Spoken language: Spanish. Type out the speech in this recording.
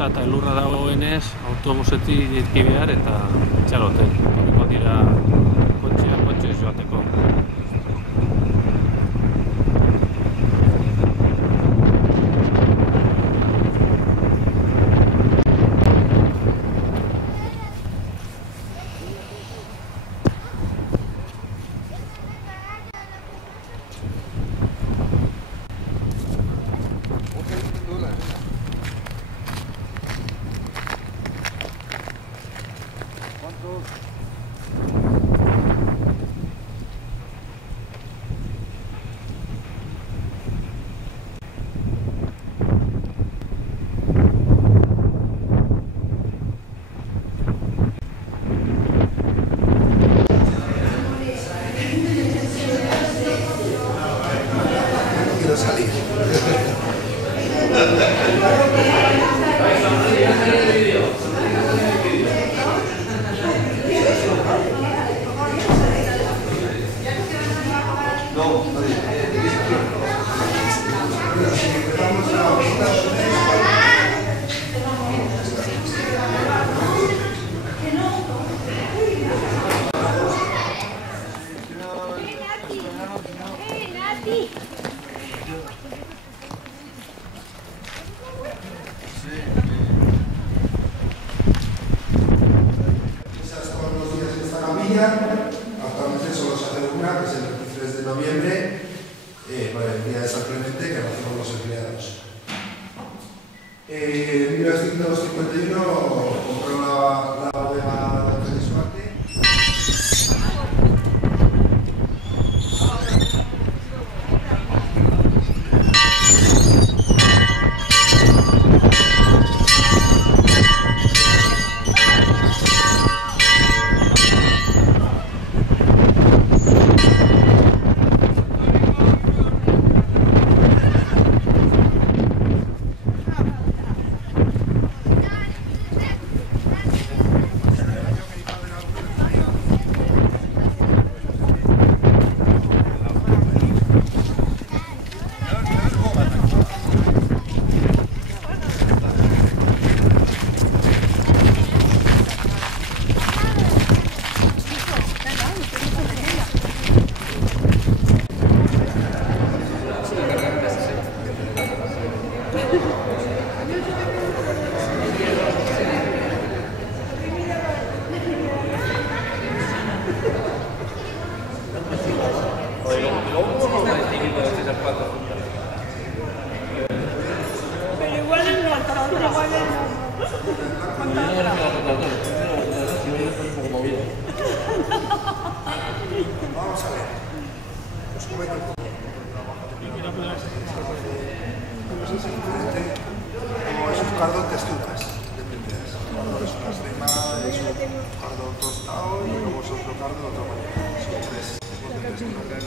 hotza eta elurra dagoenez, autobusetik irki behar eta itxaroten. Horreko dira kotxez joateko. Actualmente solo se hace una, que es el 23 de noviembre, por el día de San Clemente, que nacimos los empleados. En 1951 compró la bodega de Tenismarte. Vamos a ver. Os comento un poco. Como es un cardo en texturas de primeras. Es una crema, es un cardo tostado y luego es otro cardo de otra manera. Son tres tipos de texturas.